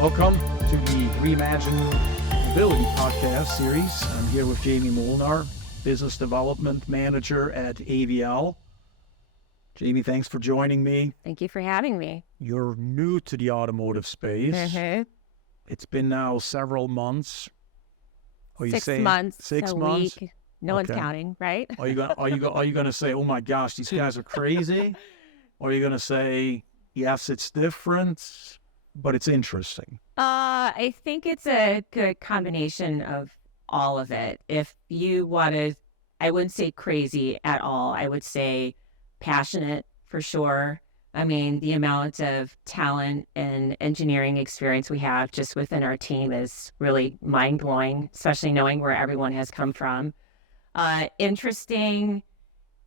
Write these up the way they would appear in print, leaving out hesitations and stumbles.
Welcome to the Reimagine Mobility podcast series. I'm here with Jamie Molnar, Business Development Manager at AVL. Jamie, thanks for joining me. Thank you for having me. You're new to the automotive space. Mm-hmm. It's been now several months. Are you 6 saying months, 6 a months? week. No one's counting, right? Are you gonna say, "Oh my gosh, these guys are crazy," or are you gonna say, "Yes, it's different, but it's interesting"? I think it's a good combination of all of it. If you want to, I wouldn't say crazy at all. I would say passionate for sure. I mean, the amount of talent and engineering experience we have just within our team is really mind-blowing, especially knowing where everyone has come from. Interesting.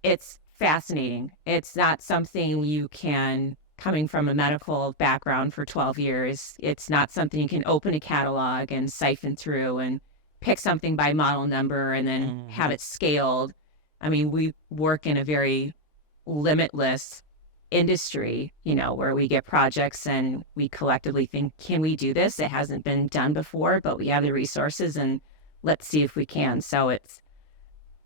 It's fascinating. It's not something you can, coming from a medical background for 12 years, it's not something you can open a catalog and siphon through and pick something by model number and then have it scaled. I mean, we work in a very limitless industry, where we get projects and we collectively think, can we do this? It hasn't been done before, but we have the resources and let's see if we can. So it's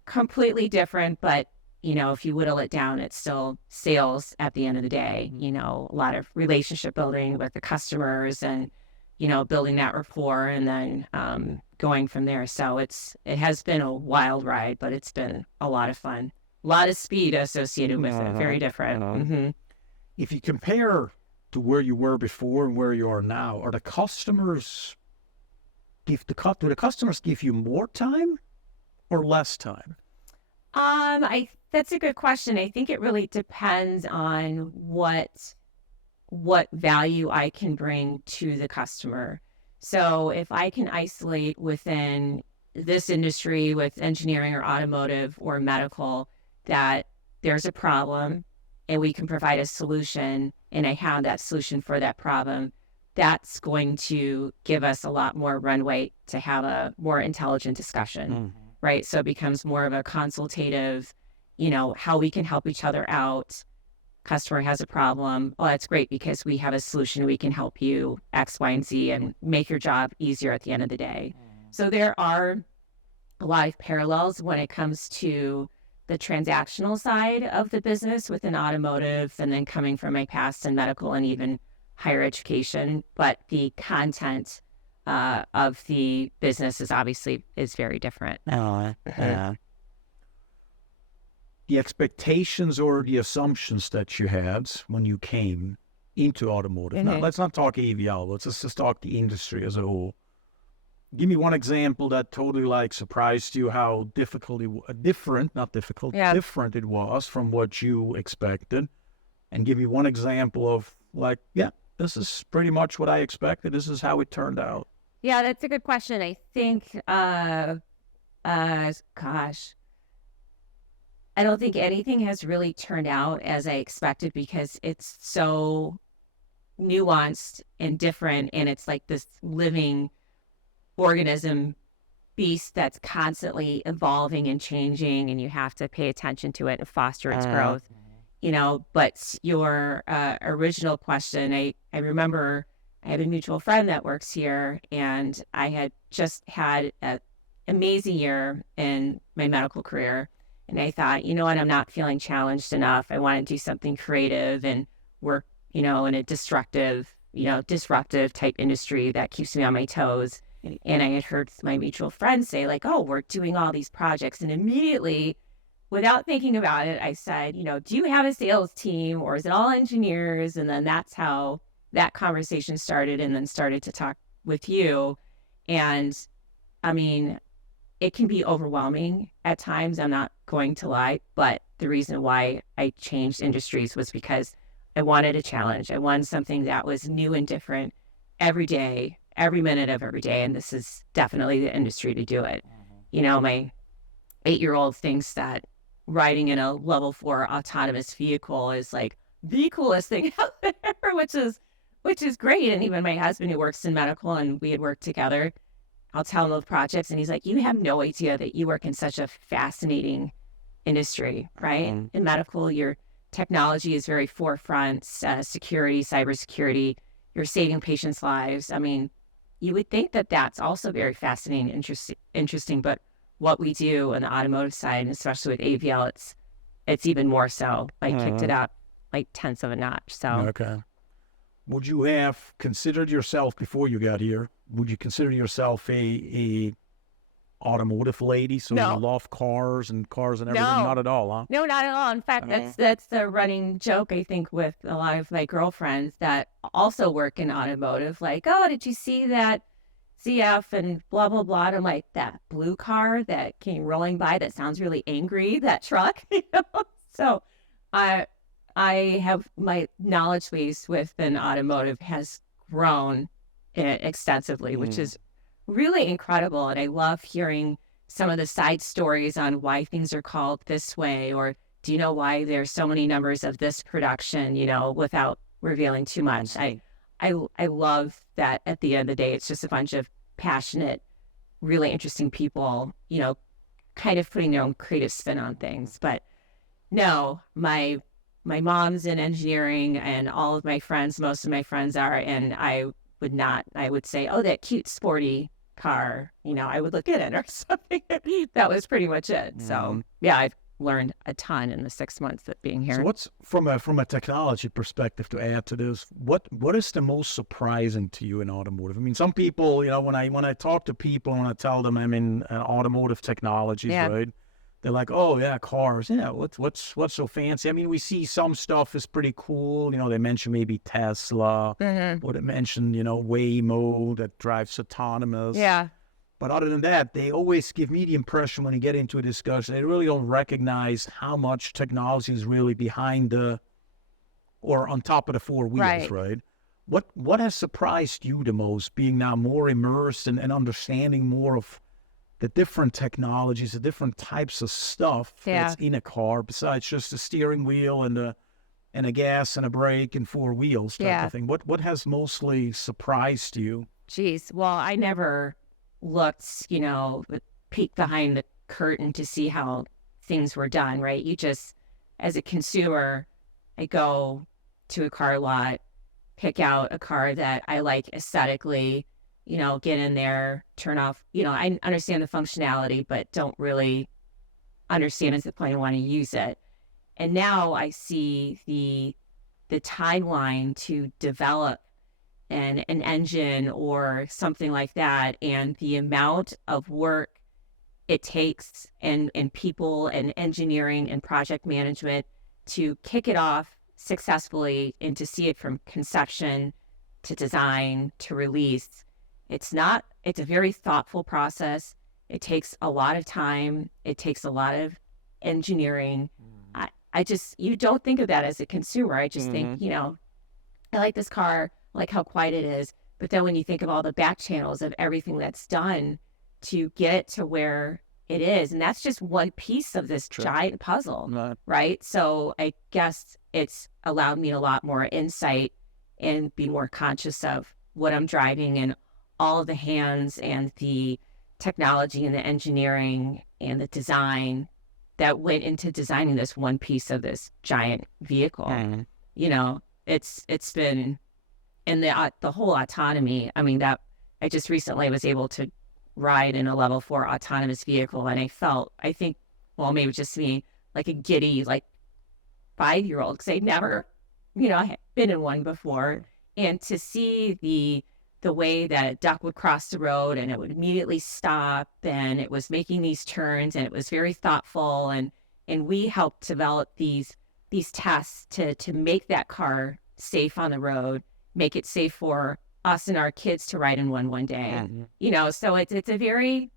completely different, but if you whittle it down, it's still sales at the end of the day. A lot of relationship building with the customers and, building that rapport and then going from there. So it has been a wild ride, but it's been a lot of fun. A lot of speed associated with it. Very different. Mm-hmm. If you compare to where you were before and where you are now, do the customers give you more time or less time? That's a good question. I think it really depends on what value I can bring to the customer. So if I can isolate within this industry with engineering or automotive or medical that there's a problem and we can provide a solution and I have that solution for that problem, that's going to give us a lot more runway to have a more intelligent discussion, right? So it becomes more of a consultative, how we can help each other out. Customer has a problem. Oh, that's great because we have a solution. We can help you X, Y, and Z and make your job easier at the end of the day. So there are a lot of parallels when it comes to the transactional side of the business within automotive and then coming from my past in medical and even higher education. But the content of the business is very different. Yeah. The expectations or the assumptions that you had when you came into automotive. Now, let's not talk AVL. Let's just talk the industry as a whole. Give me one example that totally surprised you, how different it was from what you expected. And give me one example of this is pretty much what I expected. This is how it turned out. Yeah, that's a good question. I think, I don't think anything has really turned out as I expected because it's so nuanced and different. And it's like this living organism beast that's constantly evolving and changing, and you have to pay attention to it and foster its growth. But your original question, I remember I have a mutual friend that works here, and I had just had an amazing year in my medical career. And I thought, what, I'm not feeling challenged enough. I want to do something creative and work, in a disruptive type industry that keeps me on my toes. And I had heard my mutual friend say oh, we're doing all these projects. And immediately, without thinking about it, I said, do you have a sales team or is it all engineers? And then that's how that conversation started, and then started to talk with you. And I mean, it can be overwhelming at times, I'm not going to lie, but the reason why I changed industries was because I wanted a challenge. I wanted something that was new and different every day, every minute of every day, and this is definitely the industry to do it. My 8-year-old thinks that riding in a level 4 autonomous vehicle is the coolest thing out there, which is great. And even my husband, who works in medical, and we had worked together, I'll tell him of projects, and he's like, you have no idea that you work in such a fascinating industry, right? In medical, your technology is very forefront, security, cybersecurity. you're saving patients' lives. I mean, you would think that that's also very fascinating, interesting, but what we do on the automotive side, and especially with AVL, it's even more so. Like kicked it up like tenths of a notch. So okay. Would you have considered yourself before you got here? Would you consider yourself a automotive lady? So you love cars and everything? No. Not at all, huh? No, not at all. In fact, that's the running joke, I think, with a lot of my girlfriends that also work in automotive. Like, oh, did you see that CF and blah, blah, blah. And I'm like, that blue car that came rolling by that sounds really angry, that truck. So I have my knowledge base within automotive has grown extensively, which is really incredible. And I love hearing some of the side stories on why things are called this way, or do you know why there's so many numbers of this production, without revealing too much. I love that at the end of the day, it's just a bunch of passionate, really interesting people, kind of putting their own creative spin on things. But no, my mom's in engineering and all of my friends, most of my friends are, and I would say, oh, that cute sporty car, I would look at it or something. That was pretty much it. So yeah, I've learned a ton in the 6 months of being here. So what's from a technology perspective, to add to this, what is the most surprising to you in automotive? I mean, some people, when I talk to people and I tell them I'm in automotive technologies, right? They're like, oh yeah, cars. Yeah, what's so fancy? I mean, we see some stuff is pretty cool. They mention maybe Tesla, or they mention, Waymo that drives autonomous. Yeah. But other than that, they always give me the impression when you get into a discussion, they really don't recognize how much technology is really behind or on top of the four wheels, right? What has surprised you the most, being now more immersed and understanding more of the different technologies, the different types of stuff that's in a car, besides just the steering wheel and a gas and a brake and four wheels type of thing? What has mostly surprised you? Geez, well, I never looked, peeked behind the curtain to see how things were done, right? You just, as a consumer, I go to a car lot, pick out a car that I like aesthetically, get in there, turn off, I understand the functionality, but don't really understand at the point I want to use it. And now I see the timeline to develop an engine or something like that, and the amount of work it takes and people and engineering and project management to kick it off successfully and to see it from conception to design to release. It's a very thoughtful process. It takes a lot of time. It takes a lot of engineering. You don't think of that as a consumer. I just think, I like this car, I like how quiet it is. But then when you think of all the back channels of everything that's done to get it to where it is, and that's just one piece of this giant puzzle, right? So I guess it's allowed me a lot more insight and be more conscious of what I'm driving and all of the hands and the technology and the engineering and the design that went into designing this one piece of this giant vehicle. It's been, and the whole autonomy. I mean, that I just recently was able to ride in a level 4 autonomous vehicle, and I think, well, maybe just me, like a giddy, like 5-year-old, because I'd never, I had been in one before, and to see the way that a duck would cross the road and it would immediately stop, and it was making these turns, and it was very thoughtful, and we helped develop these tests to make that car safe on the road, make it safe for us and our kids to ride in one day. So it's a very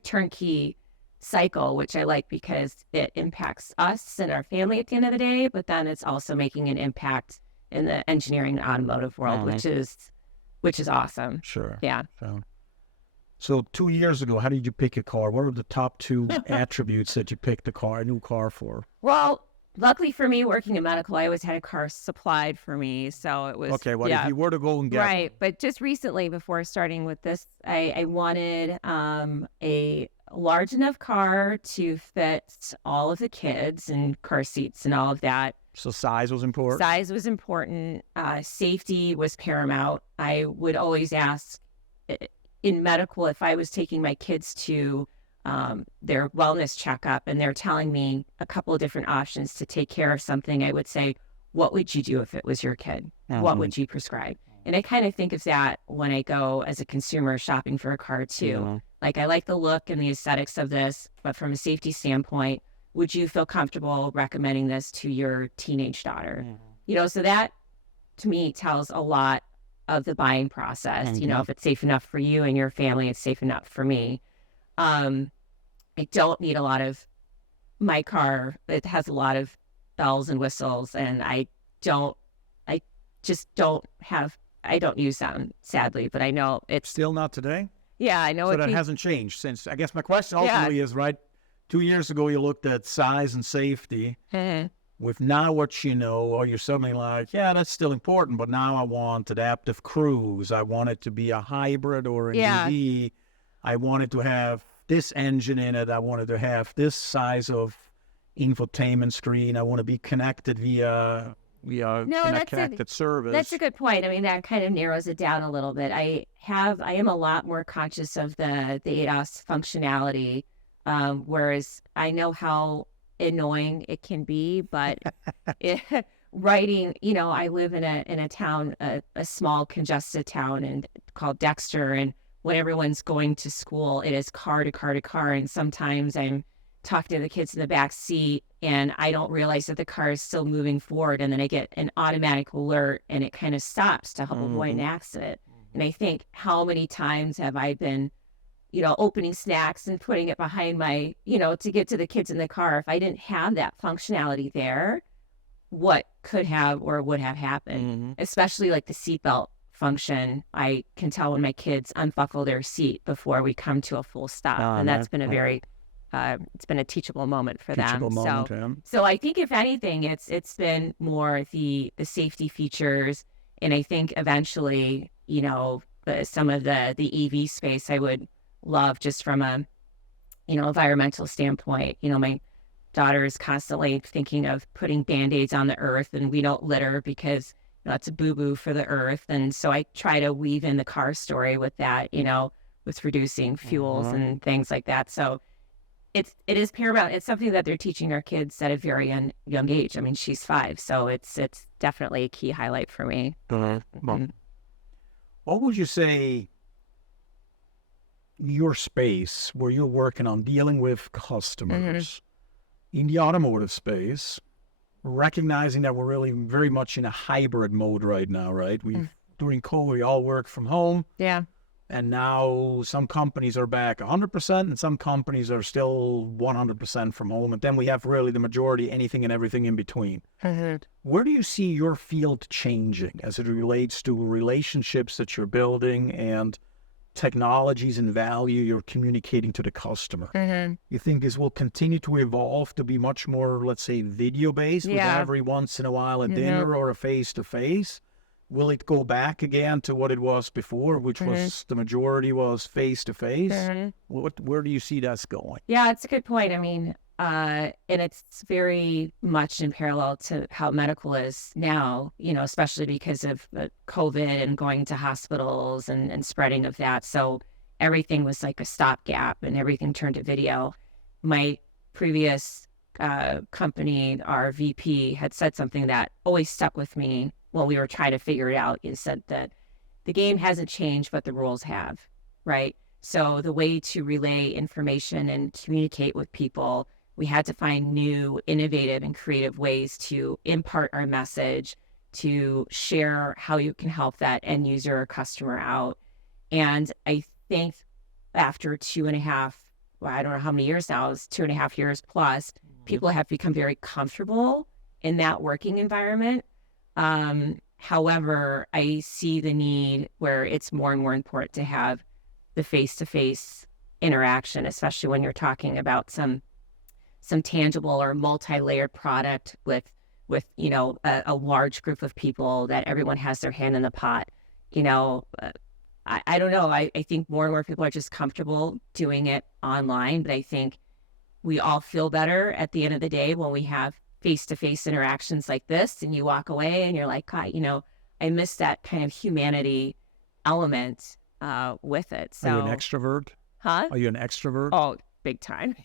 turnkey cycle, which I like because it impacts us and our family at the end of the day, but then it's also making an impact in the engineering and automotive world, which is awesome. Sure. Yeah. So 2 years ago, how did you pick a car? What were the top 2 attributes that you picked a new car for? Well, luckily for me, working in medical, I always had a car supplied for me. So it was... Okay, well, if you were to go and get... Right, but just recently, before starting with this, I wanted a large enough car to fit all of the kids and car seats and all of that. So size was important? Size was important. Safety was paramount. I would always ask in medical, if I was taking my kids to their wellness checkup and they're telling me a couple of different options to take care of something, I would say, what would you do if it was your kid? What would you prescribe? And I kind of think of that when I go as a consumer shopping for a car too. Like, I like the look and the aesthetics of this, but from a safety standpoint, would you feel comfortable recommending this to your teenage daughter? So that to me tells a lot of the buying process. If it's safe enough for you and your family, it's safe enough for me. I don't need a lot of my car. It has a lot of bells and whistles, and I don't use them, sadly, but I know it's still not today. Yeah, I know. So that hasn't changed since, I guess my question ultimately is, right, 2 years ago you looked at size and safety. With now what you know, or you're suddenly like, yeah, that's still important, but now I want adaptive cruise. I want it to be a hybrid or an EV. I want it to have this engine in it. I want it to have this size of infotainment screen. I want to be connected via connected service. That's a good point. I mean, that kind of narrows it down a little bit. I am a lot more conscious of the ADAS functionality, whereas I know how annoying it can be, but writing, I live in a town, a small congested town and called Dexter, and when everyone's going to school, it is car to car to car, and sometimes I'm talking to the kids in the back seat and I don't realize that the car is still moving forward, and then I get an automatic alert and it kind of stops to help avoid an accident. And I think, how many times have I been opening snacks and putting it behind my, to get to the kids in the car. If I didn't have that functionality there, what could have or would have happened, especially like the seatbelt function. I can tell when my kids unbuckle their seat before we come to a full stop. And that's been a very, it's been a teachable moment for them. So I think, if anything, it's been more the safety features. And I think eventually, some of the EV space I would love, just from a environmental standpoint. My daughter is constantly thinking of putting Band-Aids on the earth, and we don't litter because that's a boo-boo for the earth. And so I try to weave in the car story with that, with reducing fuels and things like that. So it is paramount. It's something that they're teaching our kids at a very young age. I mean, she's 5, so it's definitely a key highlight for me. What would you say your space where you're working on dealing with customers in the automotive space, recognizing that we're really very much in a hybrid mode right now, right? During COVID, we all work from home. Yeah. And now some companies are back 100% and some companies are still 100% from home. And then we have really the majority, anything and everything in between. Where do you see your field changing as it relates to relationships that you're building and technologies and value you're communicating to the customer? You think this will continue to evolve to be much more, let's say, video-based, with every once in a while a dinner or a face-to-face? Will it go back again to what it was before, which was the majority was face-to-face? Where do you see that's going? Yeah, it's a good point. I mean, and it's very much in parallel to how medical is now, especially because of COVID and going to hospitals and spreading of that. So everything was like a stopgap and everything turned to video. My previous company, our VP, had said something that always stuck with me when we were trying to figure it out. He said that the game hasn't changed, but the rules have, right? So the way to relay information and communicate with people, we had to find new, innovative, and creative ways to impart our message, to share how you can help that end user or customer out. And I think after 2.5, I don't know how many years now, it's 2.5 years plus, people have become very comfortable in that working environment. However, I see the need where it's more and more important to have the face-to-face interaction, especially when you're talking about some tangible or multi-layered product with a large group of people that everyone has their hand in the pot. I don't know. I think more and more people are just comfortable doing it online, but I think we all feel better at the end of the day when we have face-to-face interactions like this, and you walk away and you're like, God, I miss that kind of humanity element with it. So, are you an extrovert? Huh? Are you an extrovert? Oh, big time.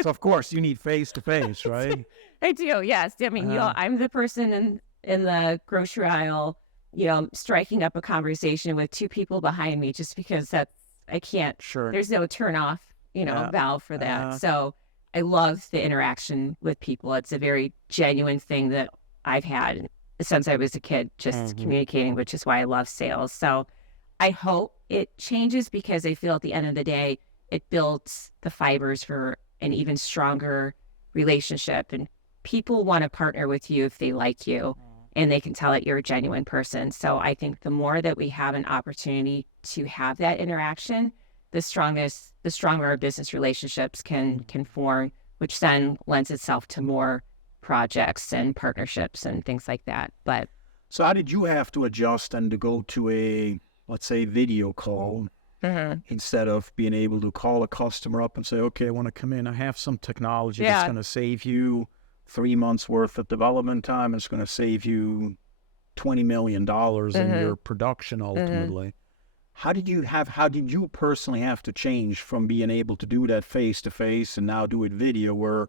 So of course you need face-to-face, right? I do, yes. I mean, I'm the person in the grocery aisle, striking up a conversation with two people behind me just because I can't, there's no turn off, valve for that. So I love the interaction with people. It's a very genuine thing that I've had since I was a kid, just communicating, which is why I love sales. So I hope it changes because I feel at the end of the day, it builds the fibers for an even stronger relationship. And people want to partner with you if they like you and they can tell that you're a genuine person. So I think the more that we have an opportunity to have that interaction, the stronger our business relationships can form, which then lends itself to more projects and partnerships and things like that. But so how did you have to adjust and to go to a, let's say, video call instead of being able to call a customer up and say, okay, I want to come in. I have some technology that's going to save you 3 months worth of development time. It's going to save you $20 million in your production ultimately. How did you personally have to change from being able to do that face-to-face and now do it video where,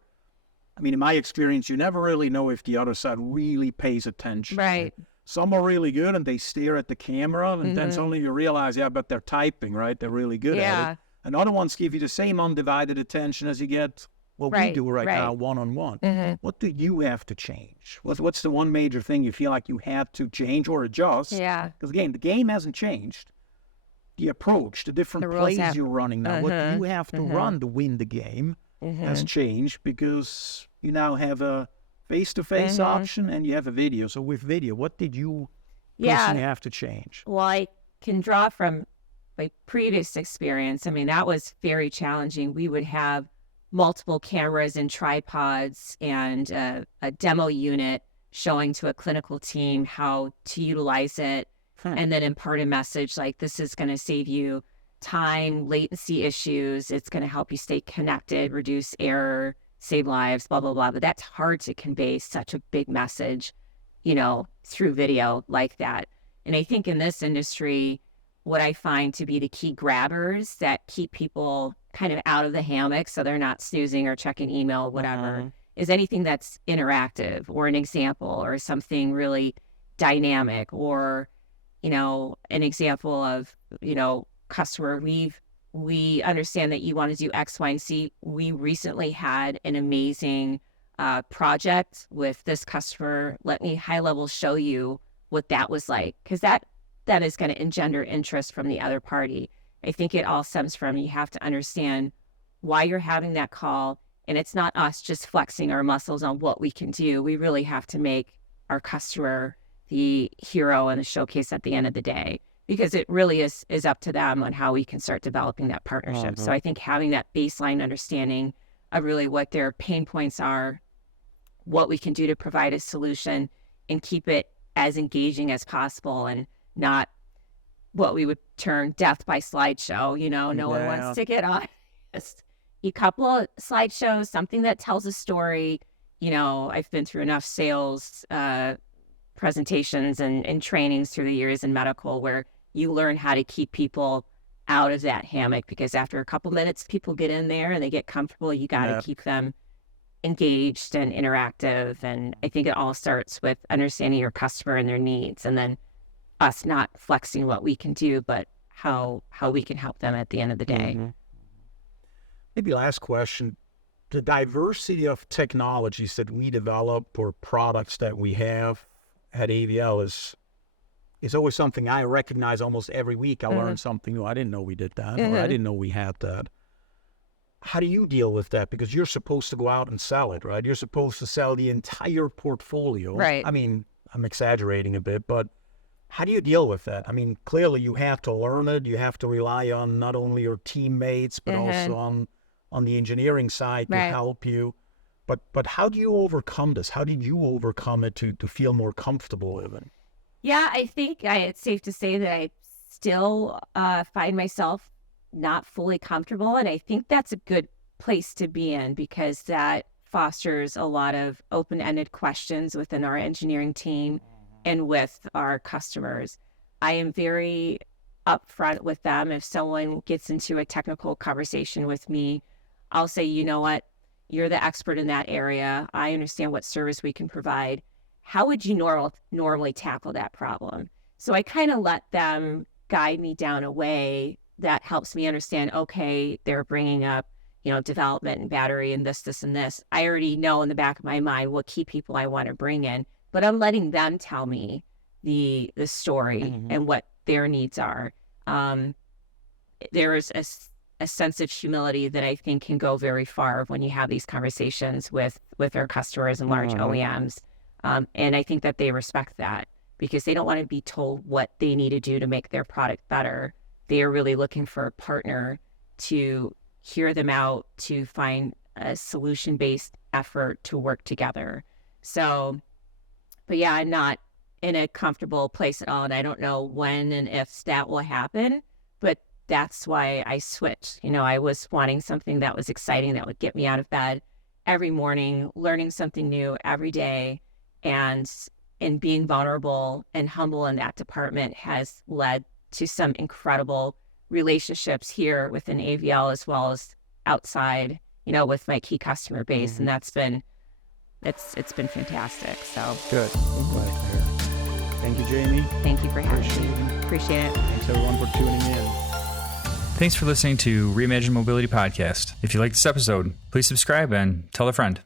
I mean, in my experience, you never really know if the other side really pays attention. Right. Some are really good and they stare at the camera and then suddenly you realize, but they're typing, right? They're really good at it. And other ones give you the same undivided attention as you get what we do right now one-on-one. What do you have to change? What's the one major thing you feel like you have to change or adjust? Yeah. Because again, the game hasn't changed. The approach, the different plays you're running now, what you have to run to win the game has changed because you now have a face-to-face option and you have a video. So with video, what did you personally have to change? Well, I can draw from my previous experience. I mean, that was very challenging. We would have multiple cameras and tripods and a demo unit showing to a clinical team how to utilize it and then impart a message like this is going to save you time, latency issues. It's going to help you stay connected, reduce error, save lives, blah, blah, blah. But that's hard to convey such a big message, through video like that. And I think in this industry, what I find to be the key grabbers that keep people kind of out of the hammock so they're not snoozing or checking email, whatever, is anything that's interactive or an example or something really dynamic or, an example of, customer, we understand that you want to do X, Y, and Z. We recently had an amazing project with this customer. Let me high level show you what that was like, because that is going to engender interest from the other party. I think it all stems from you have to understand why you're having that call. And it's not us just flexing our muscles on what we can do. We really have to make our customer the hero and the showcase at the end of the day, because it really is up to them on how we can start developing that partnership. So I think having that baseline understanding of really what their pain points are, what we can do to provide a solution and keep it as engaging as possible and not what we would term death by slideshow. No one wants to get on. Just a couple of slideshows, something that tells a story. I've been through enough sales presentations and trainings through the years in medical where you learn how to keep people out of that hammock, because after a couple minutes, people get in there and they get comfortable. You got to keep them engaged and interactive. And I think it all starts with understanding your customer and their needs, and then us not flexing what we can do, but how we can help them at the end of the day. Maybe last question. The diversity of technologies that we develop or products that we have at AVL is always something I recognize almost every week. I learn something new. I didn't know we did that, or I didn't know we had that. How do you deal with that? Because you're supposed to go out and sell it, right? You're supposed to sell the entire portfolio. Right. I mean, I'm exaggerating a bit, but how do you deal with that? I mean, clearly you have to learn it. You have to rely on not only your teammates, but also on the engineering side to help you. But how do you overcome this? How did you overcome it to feel more comfortable with it? Yeah, I think it's safe to say that I still find myself not fully comfortable. And I think that's a good place to be in, because that fosters a lot of open-ended questions within our engineering team and with our customers. I am very upfront with them. If someone gets into a technical conversation with me, I'll say, you know what, you're the expert in that area. I understand what service we can provide. How would you normally tackle that problem? So I kind of let them guide me down a way that helps me understand, okay, they're bringing up, development and battery and this, and this. I already know in the back of my mind what key people I want to bring in, but I'm letting them tell me the story and what their needs are. There is a sense of humility that I think can go very far when you have these conversations with our customers and large OEMs. And I think that they respect that because they don't want to be told what they need to do to make their product better. They are really looking for a partner to hear them out, to find a solution-based effort to work together. So, but yeah, I'm not in a comfortable place at all. And I don't know when and if that will happen, but that's why I switched. I was wanting something that was exciting, that would get me out of bed every morning, learning something new every day. And being vulnerable and humble in that department has led to some incredible relationships here within AVL as well as outside, with my key customer base. And that's been, it's been fantastic. So good. I'm glad to hear. Thank you, Jamie. Thank you for having me. Appreciate it. Thanks everyone for tuning in. Thanks for listening to Reimagine Mobility Podcast. If you like this episode, please subscribe and tell a friend.